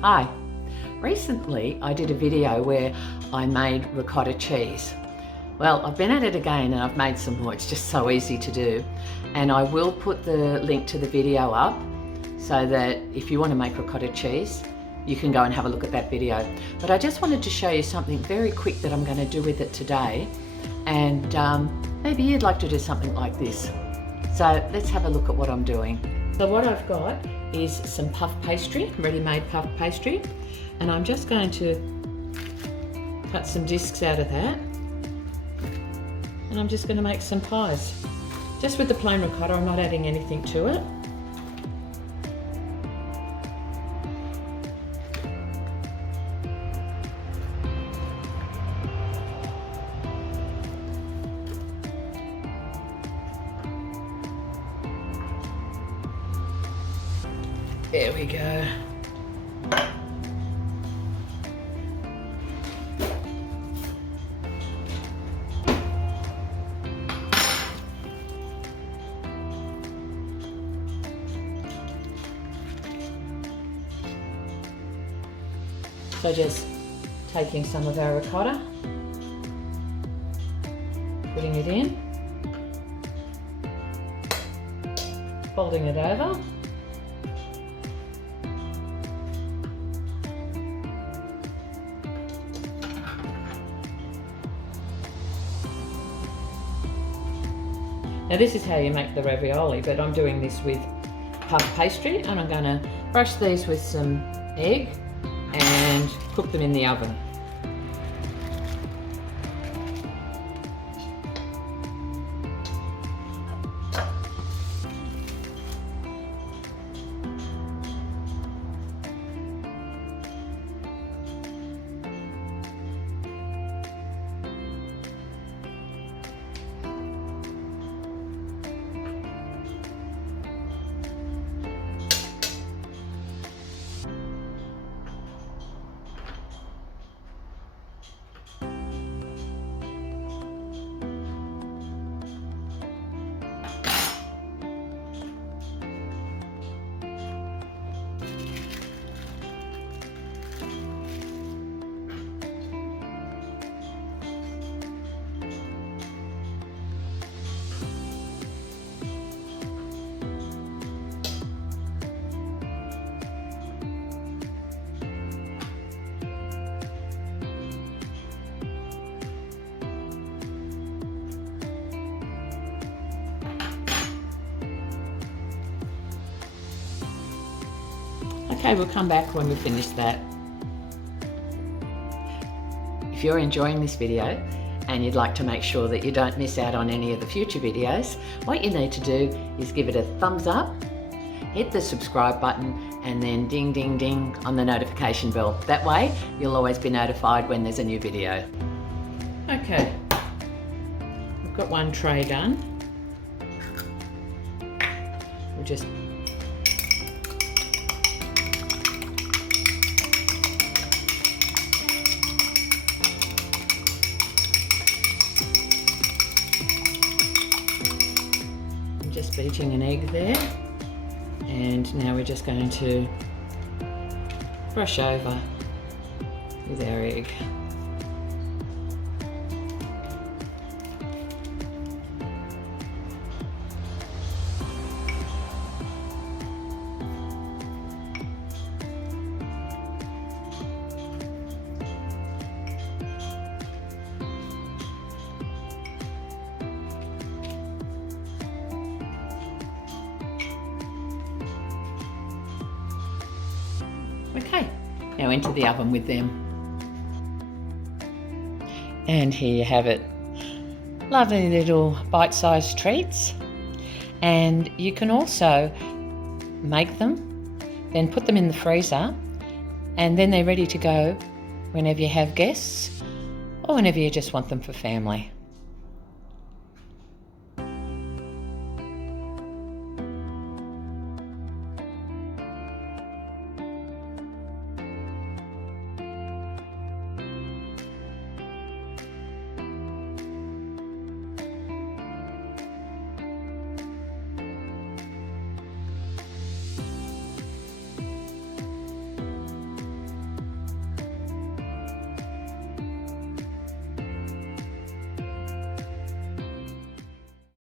Hi. Recently I did a video where I made ricotta cheese. Well, I've been at it again and I've made some more. It's just so easy to do. And I will put the link to the video up so that if you want to make ricotta cheese, you can go and have a look at that video. But I just wanted to show you something very quick that I'm going to do with it today. And maybe you'd like to do something like this. So let's have a look at what I'm doing. So what I've got is some puff pastry, ready-made puff pastry. And I'm just going to cut some discs out of that. And I'm just going to make some pies. Just with the plain ricotta, I'm not adding anything to it. There we go. So just taking some of our ricotta, putting it in, folding it over, now this is how you make the ravioli, but I'm doing this with puff pastry, and I'm going to brush these with some egg and cook them in the oven. Okay, we'll come back when we finish that. If you're enjoying this video and you'd like to make sure that you don't miss out on any of the future videos, what you need to do is give it a thumbs up, hit the subscribe button, and then ding ding ding on the notification bell. That way you'll always be notified when there's a new video. Okay, we've got one tray done. We'll just beating an egg there, and now we're just going to brush over with our egg. Okay, now into the oven with them. And here you have it. Lovely little bite-sized treats. And you can also make them, then put them in the freezer, and then they're ready to go whenever you have guests or whenever you just want them for family.